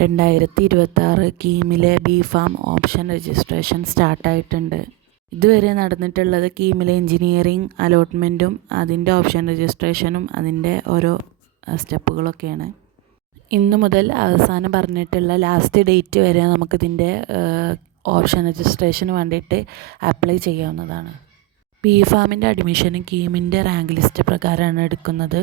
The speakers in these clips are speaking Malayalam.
2026 കീമിലെ ബി ഫാം ഓപ്ഷൻ രജിസ്ട്രേഷൻ സ്റ്റാർട്ടായിട്ടുണ്ട്. ഇതുവരെ നടന്നിട്ടുള്ളത് കീമിലെ എഞ്ചിനീയറിംഗ് അലോട്ട്മെൻറ്റും അതിൻ്റെ ഓപ്ഷൻ രജിസ്ട്രേഷനും അതിൻ്റെ ഓരോ സ്റ്റെപ്പുകളൊക്കെയാണ്. ഇന്നു മുതൽ അവസാനം പറഞ്ഞിട്ടുള്ള ലാസ്റ്റ് ഡേറ്റ് വരെ നമുക്കിതിൻ്റെ ഓപ്ഷൻ രജിസ്ട്രേഷന് വേണ്ടിയിട്ട് അപ്ലൈ ചെയ്യാവുന്നതാണ്. ബി ഫാമിൻ്റെ അഡ്മിഷനും കീമിൻ്റെ റാങ്ക് ലിസ്റ്റ് പ്രകാരമാണ് എടുക്കുന്നത്.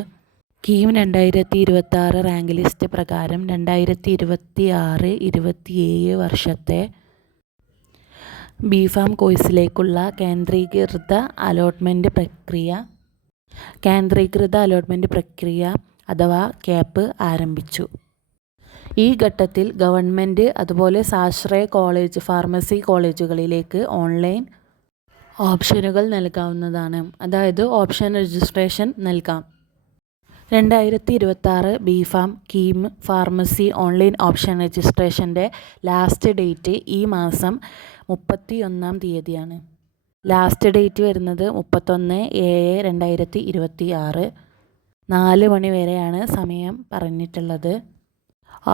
കീം 2026 റാങ്ക് ലിസ്റ്റ് പ്രകാരം 2026-27 വർഷത്തെ ബി ഫാം കോഴ്സിലേക്കുള്ള കേന്ദ്രീകൃത അലോട്ട്മെൻറ്റ് പ്രക്രിയ അഥവാ ക്യാപ്പ് ആരംഭിച്ചു. ഈ ഘട്ടത്തിൽ ഗവൺമെൻറ് അതുപോലെ സ്വാശ്രയ കോളേജ്, ഫാർമസി കോളേജുകളിലേക്ക് ഓൺലൈൻ ഓപ്ഷനുകൾ നൽകാവുന്നതാണ്. അതായത് ഓപ്ഷൻ രജിസ്ട്രേഷൻ നൽകാം. 2026 B farm, KEAM, pharmacy online option രജിസ്ട്രേഷൻ്റെ ലാസ്റ്റ് ഡേറ്റ് ഈ മാസം 31-ാം തീയതിയാണ്. ലാസ്റ്റ് ഡേറ്റ് വരുന്നത് 31/7/2026 4 മണി വരെയാണ് സമയം പറഞ്ഞിട്ടുള്ളത്.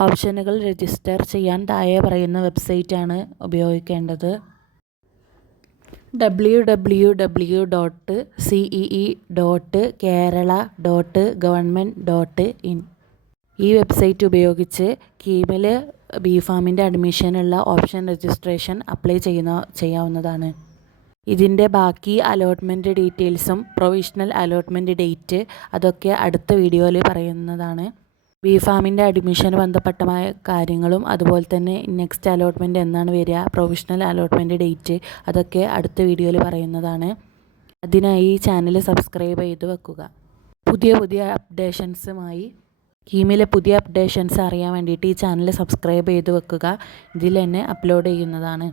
ഓപ്ഷനുകൾ രജിസ്റ്റർ ചെയ്യാൻ താഴെ പറയുന്ന വെബ്സൈറ്റാണ് ഉപയോഗിക്കേണ്ടത്: www.cee.kerala.government.in. ഈ വെബ്സൈറ്റ് ഉപയോഗിച്ച് കീമിൽ ബി ഫാമിൻ്റെ അഡ്മിഷനുള്ള ഓപ്ഷൻ രജിസ്ട്രേഷൻ അപ്ലൈ ചെയ്യാവുന്നതാണ്. ഇതിൻ്റെ ബാക്കി അലോട്ട്മെൻറ്റ് ഡീറ്റെയിൽസും പ്രൊവിഷണൽ അലോട്ട്മെൻറ്റ് ഡേറ്റ് അതൊക്കെ അടുത്ത വീഡിയോയിൽ പറയുന്നതാണ്. ബി ഫാമിൻ്റെ അഡ്മിഷന് ബന്ധപ്പെട്ടമായ കാര്യങ്ങളും അതുപോലെ തന്നെ നെക്സ്റ്റ് അലോട്ട്മെൻറ്റ് എന്നാണ് വരിക, പ്രൊവിഷണൽ അലോട്ട്മെൻറ്റ് ഡേറ്റ് അതൊക്കെ അടുത്ത വീഡിയോയിൽ പറയുന്നതാണ്. അതിനായി ഈ ചാനൽ സബ്സ്ക്രൈബ് ചെയ്ത് വെക്കുക. പുതിയ അപ്ഡേഷൻസുമായി കീമിലെ പുതിയ അപ്ഡേഷൻസ് അറിയാൻ വേണ്ടിയിട്ട് ഈ ചാനൽ സബ്സ്ക്രൈബ് ചെയ്ത് വെക്കുക. ഇതിൽ തന്നെ അപ്ലോഡ് ചെയ്യുന്നതാണ്.